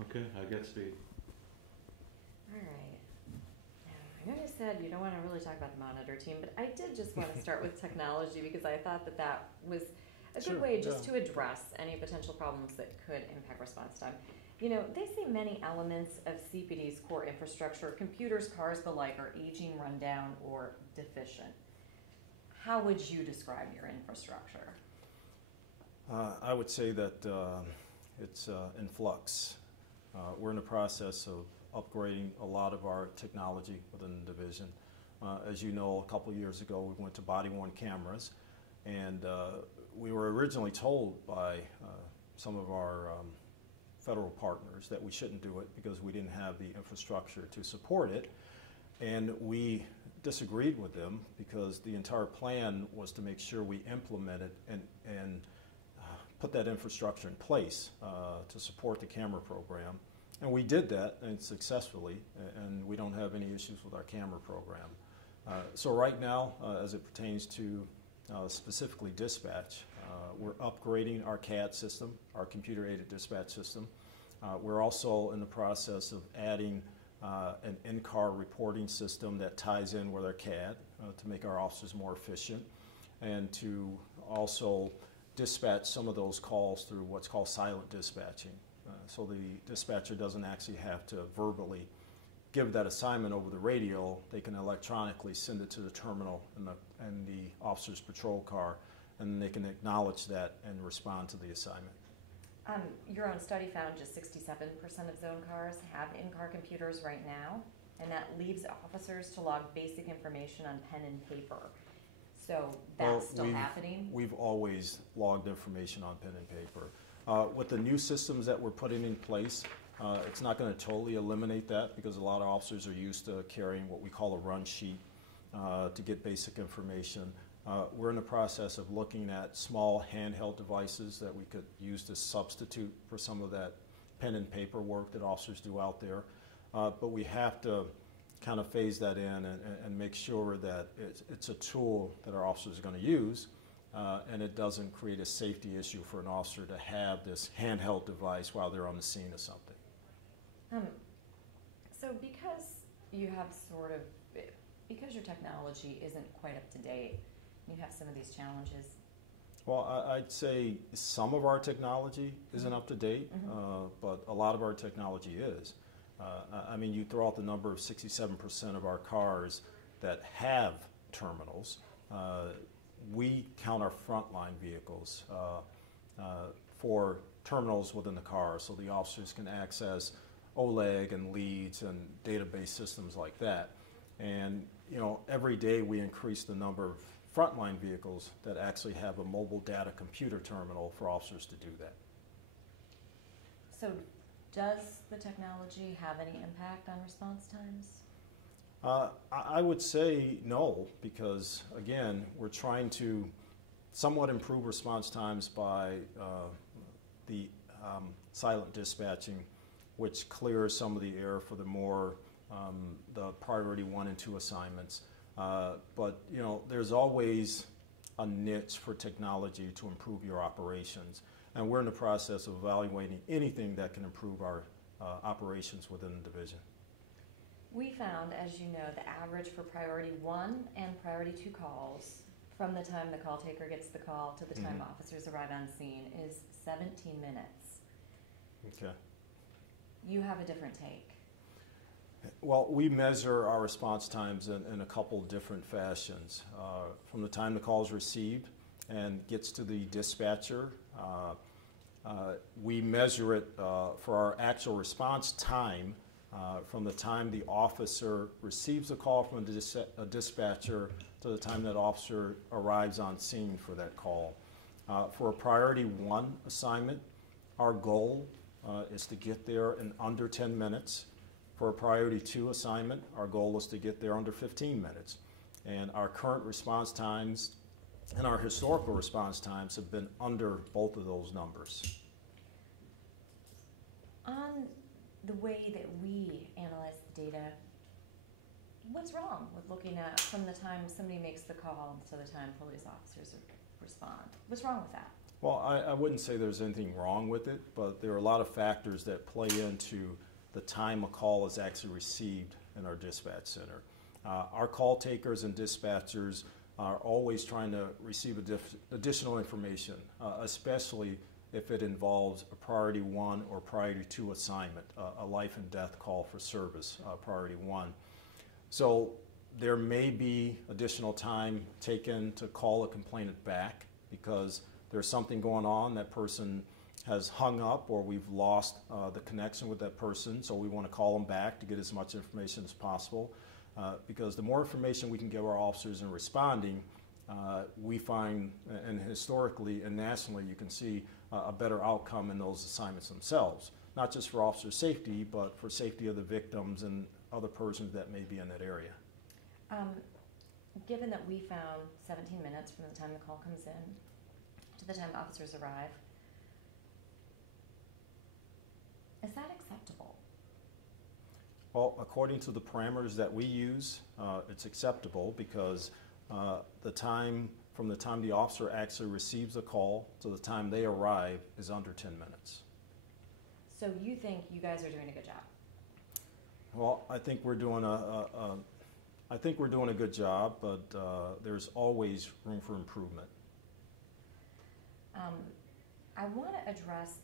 Okay, I got speed. All right. Now, I know you said you don't want to really talk about the monitor team, but I did just want to start with technology because I thought that that was a Sure, good way just yeah. to address any potential problems that could impact response time. You know, they say many elements of CPD's core infrastructure, computers, cars, the like, are aging, rundown, or deficient. How would you describe your infrastructure? I would say that it's in flux. We're in the process of upgrading a lot of our technology within the division. As you know, a couple of years ago, we went to body-worn cameras, and we were originally told by some of our federal partners that we shouldn't do it because we didn't have the infrastructure to support it. And we disagreed with them because the entire plan was to make sure we implemented and put that infrastructure in place to support the camera program. And we did that and successfully, and we don't have any issues with our camera program. So right now, as it pertains to specifically dispatch, we're upgrading our CAD system, our computer-aided dispatch system. We're also in the process of adding an in-car reporting system that ties in with our CAD to make our officers more efficient and to also dispatch some of those calls through what's called silent dispatching. So the dispatcher doesn't actually have to verbally give that assignment over the radio. They can electronically send it to the terminal in the officer's patrol car, and they can acknowledge that and respond to the assignment. Your own study found just 67% of zone cars have in-car computers right now, and that leaves officers to log basic information on pen and paper. So that's still happening? We've always logged information on pen and paper. With the new systems that we're putting in place, it's not going to totally eliminate that because a lot of officers are used to carrying what we call a run sheet to get basic information. We're in the process of looking at small handheld devices that we could use to substitute for some of that pen and paper work that officers do out there. But we have to kind of phase that in and make sure that it's a tool that our officers are going to use and it doesn't create a safety issue for an officer to have this handheld device while they're on the scene of something. So because you have because your technology isn't quite up to date, you have some of these challenges. Well, I'd say some of our technology isn't up to date, but a lot of our technology is. I mean, you throw out the number of 67% of our cars that have terminals. We count our frontline vehicles for terminals within the car, so the officers can access OLEG and leads and database systems like that. And you know, every day we increase the number of frontline vehicles that actually have a mobile data computer terminal for officers to do that. So does the technology have any impact on response times? I would say no, because again, we're trying to somewhat improve response times by the silent dispatching, which clears some of the air for the priority 1 and 2 assignments. But you know, there's always a niche for technology to improve your operations, and we're in the process of evaluating anything that can improve our operations within the division. We found, as you know, the average for priority 1 and priority 2 calls from the time the call taker gets the call to the time officers arrive on scene is 17 minutes. Okay. You have a different take. Well, we measure our response times in a couple different fashions. From the time the call is received and gets to the dispatcher, we measure it for our actual response time from the time the officer receives a call from a dispatcher to the time that officer arrives on scene for that call. For a priority 1 assignment, our goal is to get there in under 10 minutes. For a priority 2 assignment, our goal is to get there under 15 minutes. And our current response times and our historical response times have been under both of those numbers. On the way that we analyze the data, what's wrong with looking at from the time somebody makes the call to the time police officers respond? What's wrong with that? Well, I wouldn't say there's anything wrong with it, but there are a lot of factors that play into the time a call is actually received in our dispatch center. Our call takers and dispatchers are always trying to receive additional information, especially if it involves a priority 1 or priority 2 assignment, a life and death call for service, priority 1. So there may be additional time taken to call a complainant back because there's something going on, that person has hung up or we've lost the connection with that person, so we want to call them back to get as much information as possible. Because the more information we can give our officers in responding, we find, and historically and nationally, you can see a better outcome in those assignments themselves. Not just for officer safety, but for safety of the victims and other persons that may be in that area. Given that we found 17 minutes from the time the call comes in to the time officers arrive, is that acceptable? Well, according to the parameters that we use, it's acceptable because the time from the time the officer actually receives a call to the time they arrive is under 10 minutes. So you think you guys are doing a good job? Well, I think we're doing a good job, but there's always room for improvement. I want to address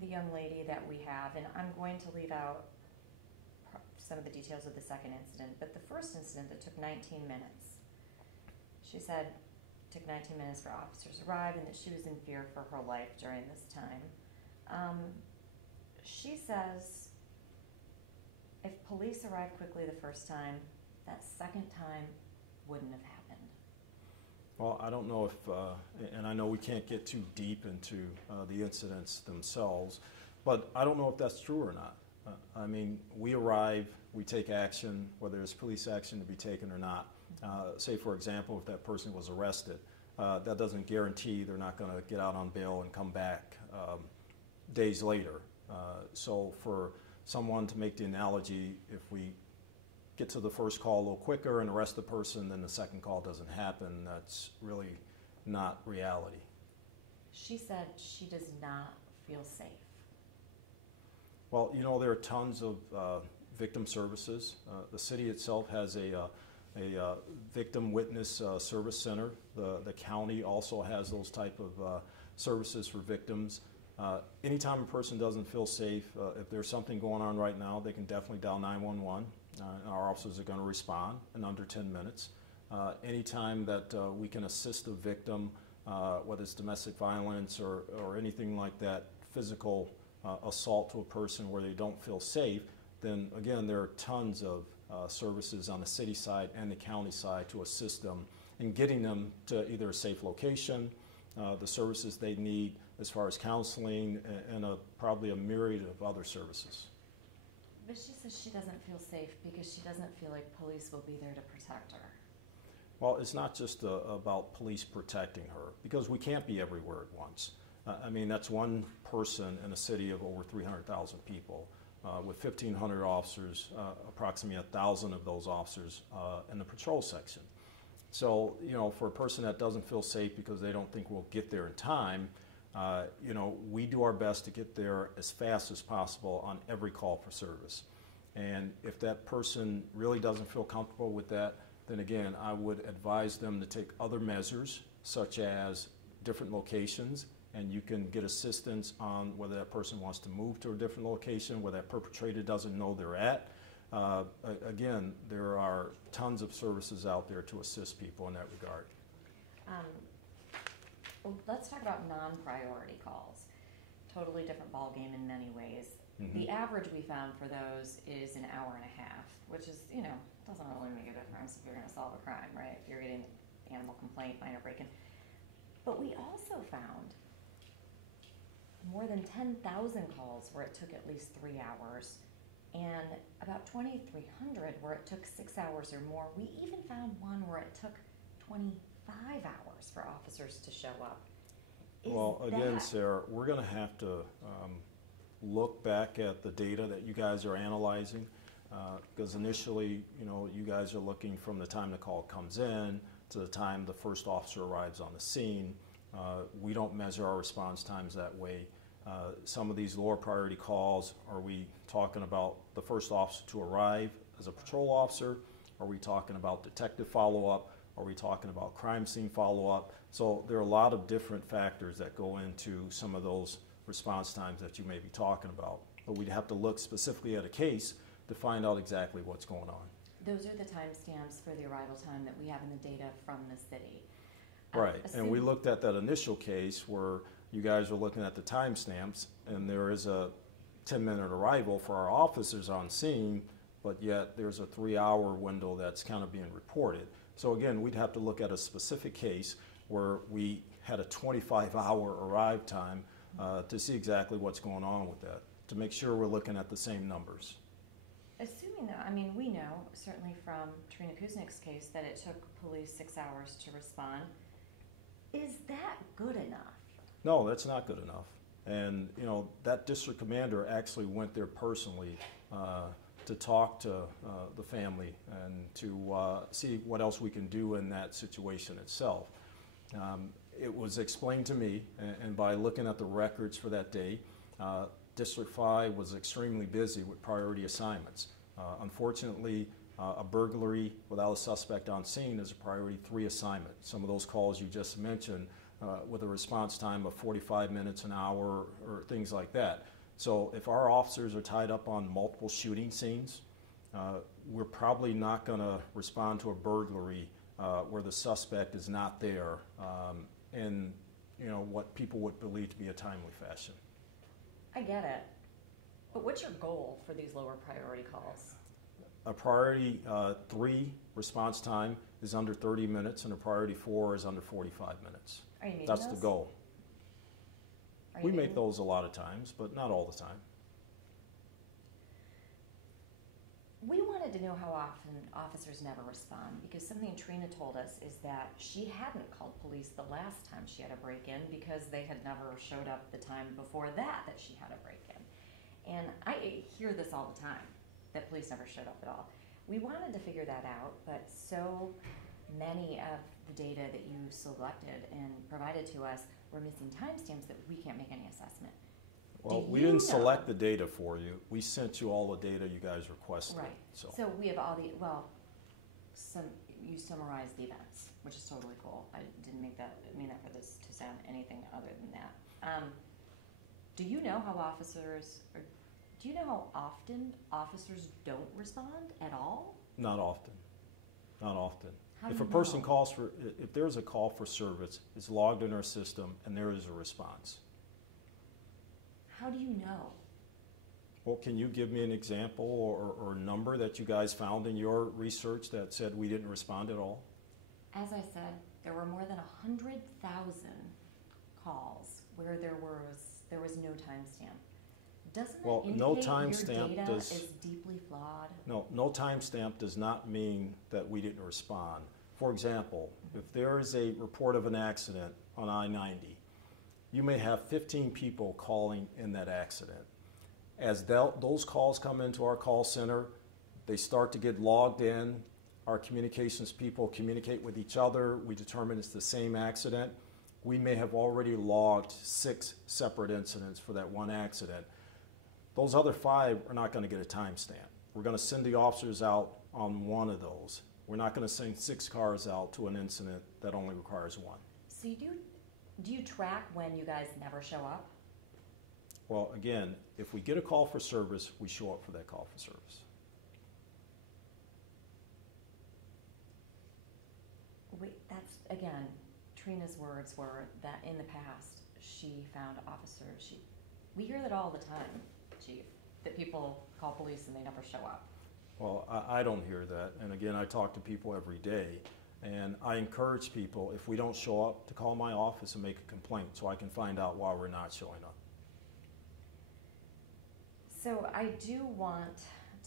the young lady that we have, and I'm going to leave out some of the details of the second incident, but the first incident that took 19 minutes, she said it took 19 minutes for officers to arrive and that she was in fear for her life during this time. She says if police arrived quickly the first time, that second time wouldn't have happened. Well, I don't know if, and I know we can't get too deep into the incidents themselves, but I don't know if that's true or not. I mean, we arrive, we take action, whether there's police action to be taken or not. Say, for example, if that person was arrested, that doesn't guarantee they're not going to get out on bail and come back days later. So for someone to make the analogy, if we get to the first call a little quicker and arrest the person, then the second call doesn't happen, that's really not reality. She said she does not feel safe. Well, you know, there are tons of victim services. The city itself has a victim witness service center. The county also has those type of services for victims. Anytime a person doesn't feel safe, if there's something going on right now, they can definitely dial 911. Our officers are going to respond in under 10 minutes. Anytime that we can assist a victim, whether it's domestic violence or anything like that, physical assault to a person where they don't feel safe, then again, there are tons of services on the city side and the county side to assist them in getting them to either a safe location, the services they need as far as counseling, and probably a myriad of other services. But she says she doesn't feel safe because she doesn't feel like police will be there to protect her. Well, it's not just about police protecting her, because we can't be everywhere at once. I mean, that's one person in a city of over 300,000 people. With 1,500 officers, approximately 1,000 of those officers in the patrol section. So, you know, for a person that doesn't feel safe because they don't think we'll get there in time, you know, we do our best to get there as fast as possible on every call for service. And if that person really doesn't feel comfortable with that, then again, I would advise them to take other measures, such as different locations, and you can get assistance on whether that person wants to move to a different location, where that perpetrator doesn't know they're at. Again, there are tons of services out there to assist people in that regard. Well, let's talk about non-priority calls. Totally different ballgame in many ways. Mm-hmm. The average we found for those is an hour and a half, which is, you know, doesn't really make a difference if you're going to solve a crime, right? If you're getting animal complaint, minor break-in. But we also found more than 10,000 calls where it took at least 3 hours, and about 2,300 where it took 6 hours or more. We even found one where it took 25 hours for officers to show up. Well, again, Sarah, we're going to have to look back at the data that you guys are analyzing, because initially, you know, you guys are looking from the time the call comes in to the time the first officer arrives on the scene. We don't measure our response times that way. Some of these lower priority calls, are we talking about the first officer to arrive as a patrol officer? Are we talking about detective follow-up? Are we talking about crime scene follow-up? So there are a lot of different factors that go into some of those response times that you may be talking about. But we'd have to look specifically at a case to find out exactly what's going on. Those are the timestamps for the arrival time that we have in the data from the city. Right, and we looked at that initial case where you guys were looking at the timestamps, and there is a 10-minute arrival for our officers on scene, but yet there's a 3-hour window that's kind of being reported. So again, we'd have to look at a specific case where we had a 25-hour arrive time to see exactly what's going on with that, to make sure we're looking at the same numbers. Assuming that, I mean, we know certainly from Trina Kuznick's case that it took police 6 hours to respond. Is that good enough? No, that's not good enough. And, you know, that district commander actually went there personally to talk to the family and to see what else we can do in that situation itself. It was explained to me, and by looking at the records for that day, District 5 was extremely busy with priority assignments. Unfortunately, a burglary without a suspect on scene is a priority 3 assignment. Some of those calls you just mentioned with a response time of 45 minutes, an hour, or things like that. So if our officers are tied up on multiple shooting scenes, we're probably not going to respond to a burglary where the suspect is not there in, you know, what people would believe to be a timely fashion. I get it. But what's your goal for these lower priority calls? A priority 3 response time is under 30 minutes, and a priority 4 is under 45 minutes. Are you meeting That's those? the goal. Are you We make meeting- those a lot of times, but not all the time. We wanted to know how often officers never respond, because something Trina told us is that she hadn't called police the last time she had a break-in because they had never showed up the time before that she had a break-in. And I hear this all the time, that police never showed up at all. We wanted to figure that out, but so many of the data that you selected and provided to us were missing timestamps that we can't make any assessment. Well, Do we you didn't know- select the data for you. We sent you all the data you guys requested. Right. So we have all the, well, you summarized the events, which is totally cool. I didn't mean that for this to sound anything other than that. Do you know how often officers don't respond at all? Not often. Not often. How do If you a person know? calls for, if there's a call for service, it's logged in our system and there is a response. How do you know? Well, can you give me an example or number that you guys found in your research that said we didn't respond at all? As I said, there were more than 100,000 calls where there was no timestamp. Doesn't that Well, indicate no your timestamp data does- is deeply flawed? No timestamp does not mean that we didn't respond. For example, if there is a report of an accident on I-90, you may have 15 people calling in that accident. As those calls come into our call center, they start to get logged in. Our communications people communicate with each other. We determine it's the same accident. We may have already logged 6 separate incidents for that one accident. Those other 5 are not going to get a timestamp. We're going to send the officers out on one of those. We're not going to send 6 cars out to an incident that only requires 1. So do you track when you guys never show up? Well, again, if we get a call for service, we show up for that call for service. That's, again, Trina's words were that in the past, she found officers, we hear that all the time, Chief, that people call police and they never show up. Well, I don't hear that. And again, I talk to people every day. And I encourage people, if we don't show up, to call my office and make a complaint so I can find out why we're not showing up. So I do want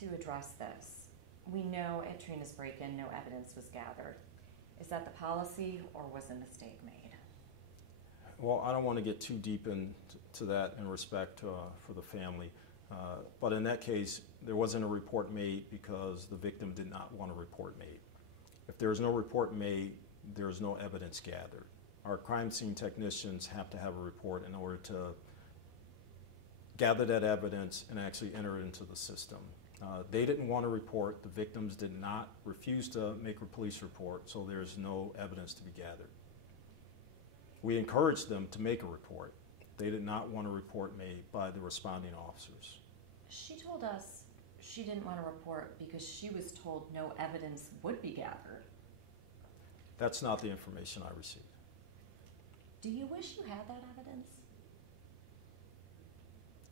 to address this. We know at Trina's break-in, no evidence was gathered. Is that the policy, or was a mistake made? Well, I don't want to get too deep into that in respect for the family. But in that case, there wasn't a report made because the victim did not want a report made. If there is no report made, there is no evidence gathered. our crime scene technicians have to have a report in order to gather that evidence and actually enter it into the system. They didn't want to report. The victims did not refuse to make a police report, so there's no evidence to be gathered. We encouraged them to make a report. They did not want a report made by the responding officers. She told us she didn't want to report because she was told no evidence would be gathered. That's not the information I received. Do you wish you had that evidence?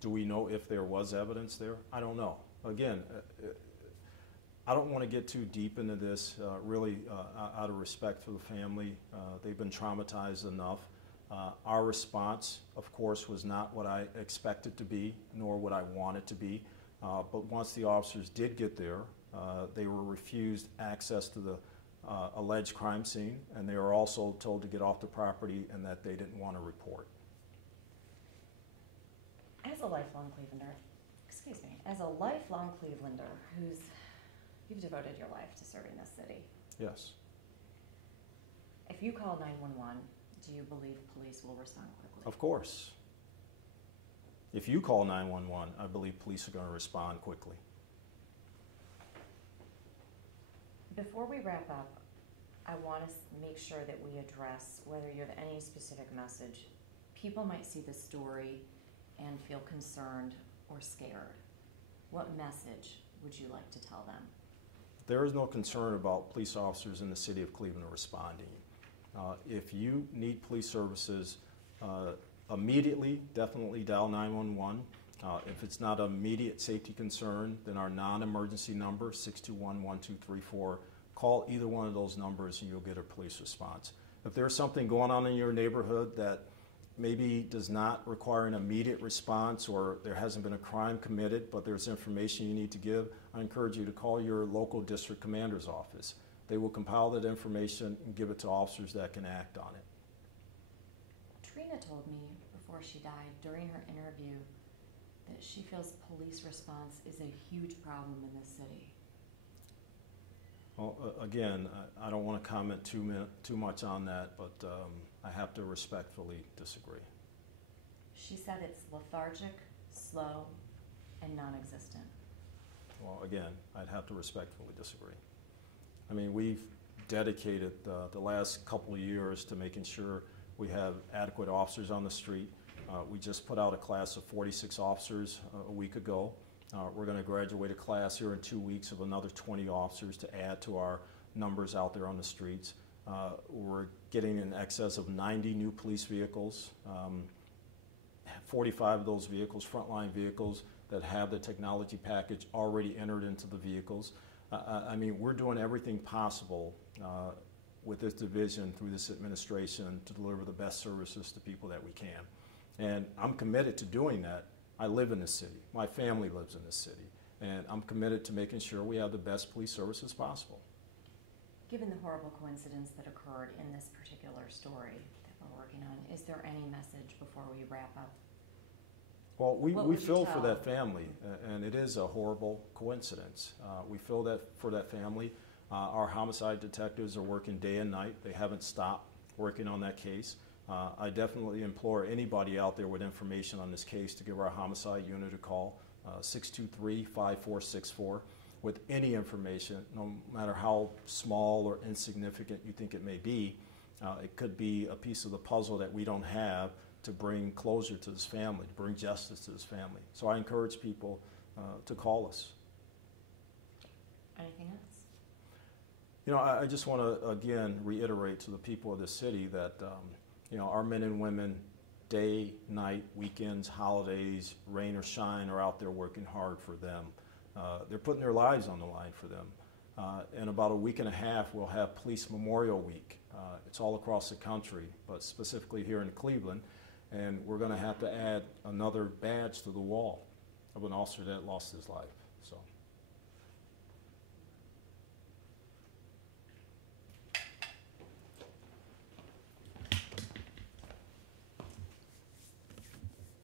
Do we know if there was evidence there? I don't know. Again, I don't want to get too deep into this, really out of respect for the family. They've been traumatized enough. Our response, of course, was not what I expected to be, nor what I wanted to be. But once the officers did get there, they were refused access to the alleged crime scene, and they were also told to get off the property and that they didn't want to report. As a lifelong Clevelander, as a lifelong Clevelander you've devoted your life to serving this city. Yes. If you call 911, do you believe police will respond quickly? Of course. If you call 911, I believe police are going to respond quickly. Before we wrap up, I want to make sure that we address whether you have any specific message. People might see the story and feel concerned or scared. What message would you like to tell them? There is no concern about police officers in the city of Cleveland responding. If you need police services, immediately, definitely dial 911. If it's not an immediate safety concern, then our non-emergency number, 621-1234, call either one of those numbers and you'll get a police response. If there's something going on in your neighborhood that maybe does not require an immediate response, or there hasn't been a crime committed, but there's information you need to give, I encourage you to call your local district commander's office. They will compile that information and give it to officers that can act on it. Trina told me before she died, during her interview, that she feels police response is a huge problem in this city. Well, again, I don't want to comment too much on that, but I have to respectfully disagree. She said it's lethargic, slow, and non-existent. Well, again, I'd have to respectfully disagree. I mean, we've dedicated the last couple of years to making sure we have adequate officers on the street. We just put out a class of 46 officers a week ago. We're going to graduate a class here in 2 weeks of another 20 officers to add to our numbers out there on the streets. We're getting in excess of 90 new police vehicles, 45 of those vehicles, frontline vehicles that have the technology package already entered into the vehicles. I mean, we're doing everything possible with this division through this administration to deliver the best services to people that we can. And I'm committed to doing that. I live in this city. My family lives in this city. And I'm committed to making sure we have the best police services possible. Given the horrible coincidence that occurred in this particular story that we're working on, is there any message before we wrap up? Well, we feel for that family, and it is a horrible coincidence. We feel that for that family. Our homicide detectives are working day and night. They haven't stopped working on that case. I definitely implore anybody out there with information on this case to give our homicide unit a call, 623-5464, with any information, no matter how small or insignificant you think it may be. It could be a piece of the puzzle that we don't have to bring closure to this family, to bring justice to this family. So I encourage people to call us. Anything else? You know, I just want to, again, reiterate to the people of this city that, you know, our men and women, day, night, weekends, holidays, rain or shine, are out there working hard for them. They're putting their lives on the line for them. In about a week and a half, we'll have Police Memorial Week. It's all across the country, but specifically here in Cleveland. And we're going to have to add another badge to the wall of an officer that lost his life. So.